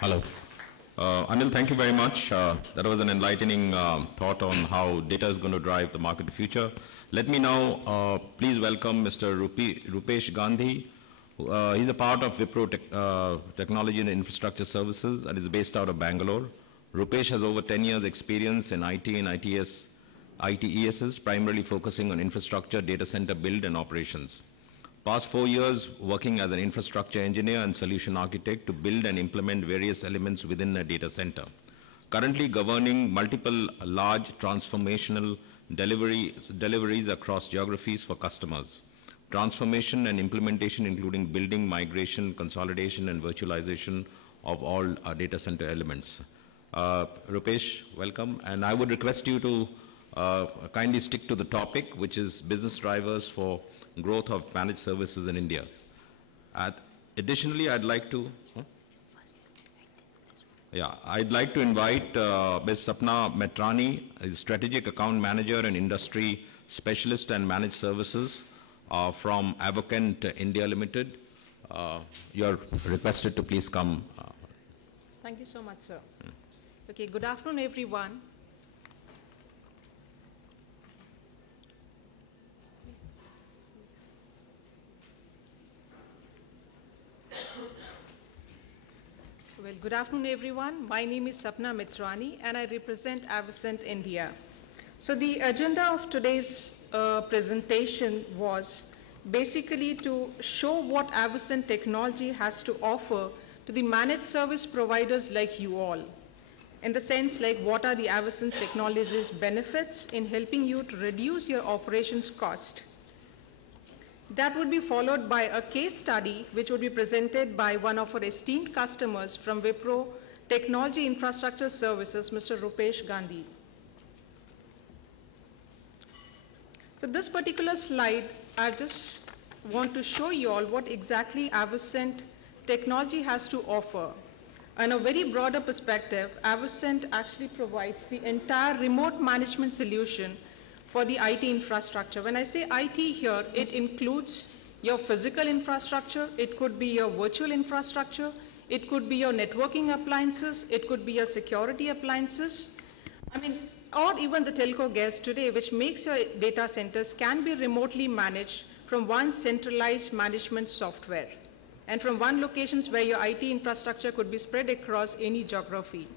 Hello. Anil, thank you very much. That was an enlightening thought on how data is going to drive the market of the future. Let me now please welcome Mr. Rupesh Gandhi. He's a part of Wipro Technology and Infrastructure Services and is based out of Bangalore. Rupesh has over 10 years experience in IT and ITESs, primarily focusing on infrastructure, data center build and operations. Past 4 years working as an infrastructure engineer and solution architect to build and implement various elements within a data center. Currently governing multiple large transformational deliveries across geographies for customers. Transformation and implementation including building, migration, consolidation and virtualization of all data center elements. Rupesh, welcome. And I would request you to kindly stick to the topic, which is business drivers for growth of managed services in India. Additionally, I'd like to invite Ms. Sapna Metrani, a strategic account manager and industry specialist and managed services from Avocent India Limited. You're requested to please come. Thank you so much, sir. Okay, good afternoon, everyone. Well, good afternoon, everyone. My name is Sapna Mitrani, and I represent Avocent India. So the agenda of today's presentation was basically to show what Avocent technology has to offer to the managed service providers like you all. In the sense, like, what are the Avocent's technologies benefits in helping you to reduce your operations cost. That would be followed by a case study which would be presented by one of our esteemed customers from Wipro Technology Infrastructure Services, Mr. Rupesh Gandhi. So this particular slide, I just want to show you all what exactly Avocent technology has to offer. On a very broader perspective, Avocent actually provides the entire remote management solution for the IT infrastructure. When I say IT here, it includes your physical infrastructure, it could be your virtual infrastructure, it could be your networking appliances, it could be your security appliances, or even the telco gears today, which makes your data centers can be remotely managed from one centralized management software and from one locations where your IT infrastructure could be spread across any geography.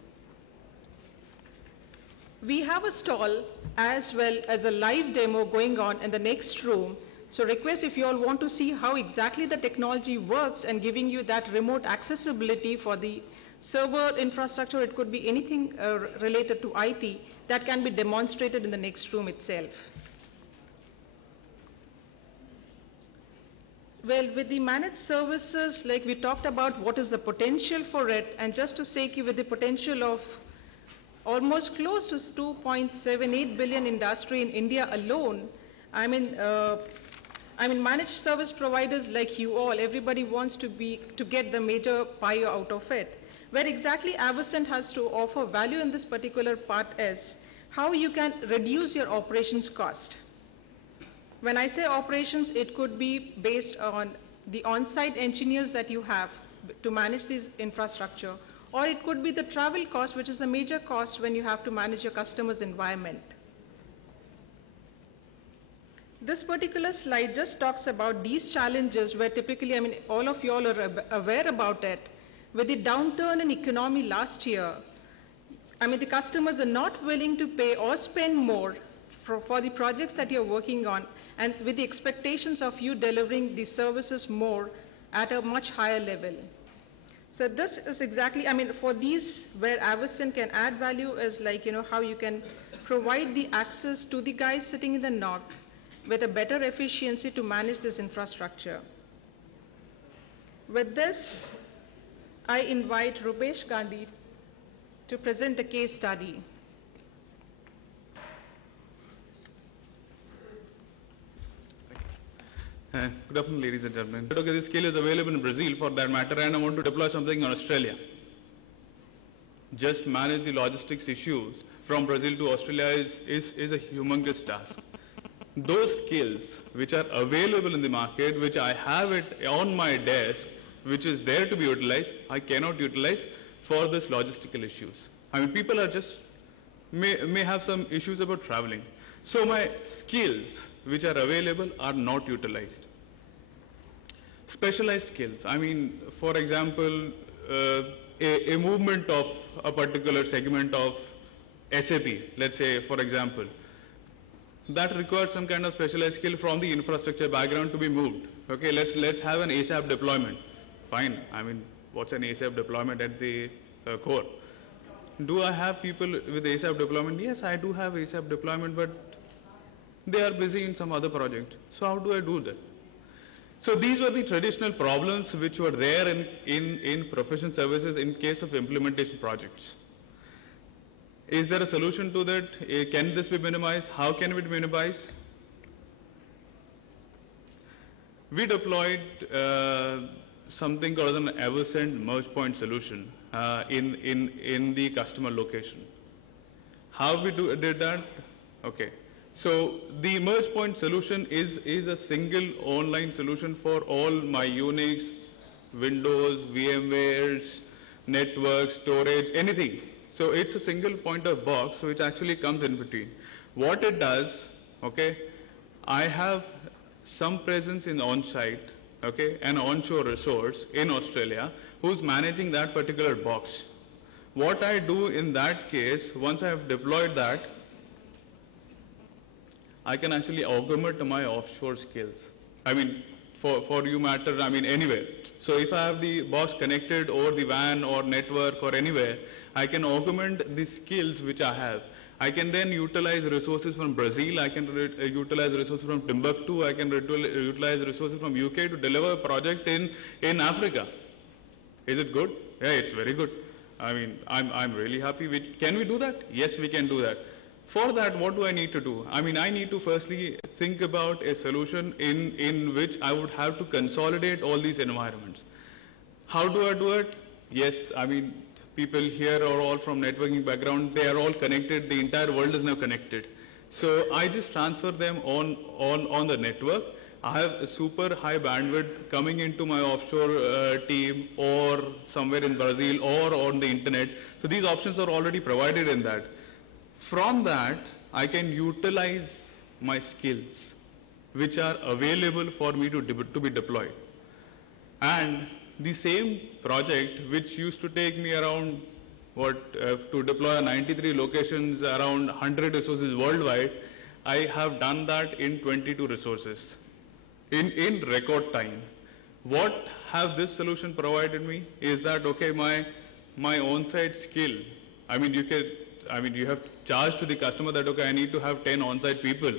We have a stall as well as a live demo going on in the next room. So request if you all want to see how exactly the technology works and giving you that remote accessibility for the server infrastructure, it could be anything related to IT that can be demonstrated in the next room itself. Well, with the managed services, like we talked about what is the potential for it, and just to say with the potential of almost close to 2.78 billion industry in India alone. Managed service providers like you all, everybody wants to get the major pie out of it. Where exactly Avocent has to offer value in this particular part is how you can reduce your operations cost. When I say operations, it could be based on the on-site engineers that you have to manage this infrastructure, or it could be the travel cost, which is the major cost when you have to manage your customer's environment. This particular slide just talks about these challenges where typically, all of you all are aware about it. With the downturn in economy last year, the customers are not willing to pay or spend more for the projects that you're working on, and with the expectations of you delivering the services more at a much higher level. So this is exactly, for these where Avocent can add value is like, how you can provide the access to the guys sitting in the NOC with a better efficiency to manage this infrastructure. With this, I invite Rupesh Gandhi to present the case study. Good afternoon, ladies and gentlemen. Okay, this scale is available in Brazil for that matter, and I want to deploy something in Australia. Just manage the logistics issues from Brazil to Australia is a humongous task. Those skills which are available in the market, which I have it on my desk, which is there to be utilized, I cannot utilize for this logistical issues. I mean, people are just, may have some issues about traveling. So my skills which are available are not utilized. Specialized skills, I mean, for example, a movement of a particular segment of SAP, let's say, for example, that requires some kind of specialized skill from the infrastructure background to be moved. Okay, let's have an ASAP deployment. Fine, I mean, what's an ASAP deployment at the core? Do I have people with ASAP deployment? Yes, I do have ASAP deployment, but they are busy in some other project. So how do I do that? So these were the traditional problems which were there in professional services in case of implementation projects. Is there a solution to that? Can this be minimized? How can it be minimized? We deployed something called an Eversend merge point solution in the customer location. How we did that? Okay. So the merge point solution is a single online solution for all my Unix, Windows, VMwares, network, storage, anything. So it's a single point of box which actually comes in between. What it does, okay, I have some presence in on-site, okay, an onshore resource in Australia who's managing that particular box. What I do in that case, once I have deployed that, I can actually augment my offshore skills. I mean, for you matter, I mean, anywhere. So if I have the box connected over the WAN or network or anywhere, I can augment the skills which I have. I can then utilize resources from Brazil, I can utilize resources from Timbuktu, I can utilize resources from UK to deliver a project in Africa. Is it good? Yeah, it's very good. I mean, I'm really happy. Can we do that? Yes, we can do that. For that, what do I need to do? I mean, I need to firstly think about a solution in which I would have to consolidate all these environments. How do I do it? Yes, I mean, people here are all from networking background. They are all connected. The entire world is now connected. So I just transfer them on the network. I have a super high bandwidth coming into my offshore team or somewhere in Brazil or on the internet. So these options are already provided in that. From that, I can utilize my skills which are available for me to be deployed. And the same project which used to take me around, to deploy 93 locations, around 100 resources worldwide, I have done that in 22 resources in record time. What have this solution provided me is that, okay, my on-site skill, I mean, you have charged to the customer that, okay, I need to have 10 on-site people.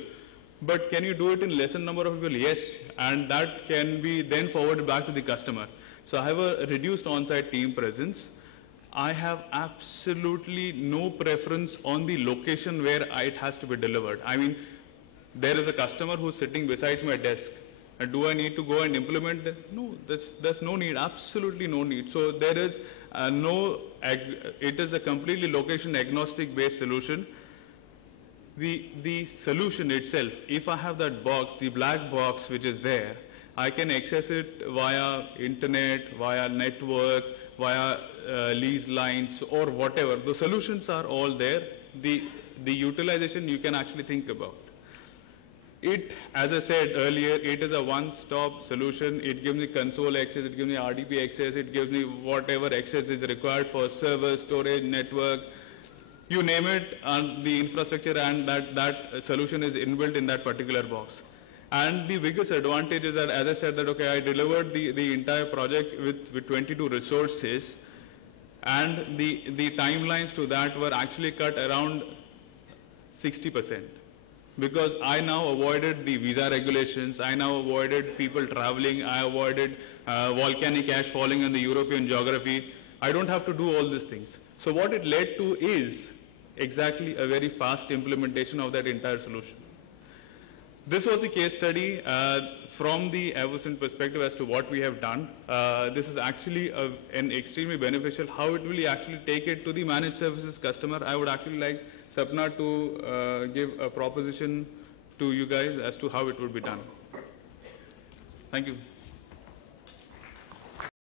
But can you do it in lesser number of people? Yes. And that can be then forwarded back to the customer. So I have a reduced on-site team presence. I have absolutely no preference on the location where it has to be delivered. I mean, there is a customer who's sitting beside my desk. And do I need to go and implement it? No, there's no need, absolutely no need. So there is it is a completely location agnostic based solution. The solution itself, if I have that box, the black box which is there, I can access it via internet, via network, via lease lines or whatever. The solutions are all there. The utilization you can actually think about. It, as I said earlier, it is a one-stop solution. It gives me console access, it gives me RDP access, it gives me whatever access is required for server, storage, network, you name it, and the infrastructure, and that solution is inbuilt in that particular box. And the biggest advantage is that, as I said, that, okay, I delivered the entire project with 22 resources, and the timelines to that were actually cut around 60%. Because I now avoided the visa regulations, I now avoided people traveling, I avoided volcanic ash falling in the European geography. I don't have to do all these things. So what it led to is exactly a very fast implementation of that entire solution. This was the case study from the Eversend perspective as to what we have done. This is actually an extremely beneficial. How it will actually take it to the managed services customer. I would actually like Sapna to give a proposition to you guys as to how it would be done. Thank you.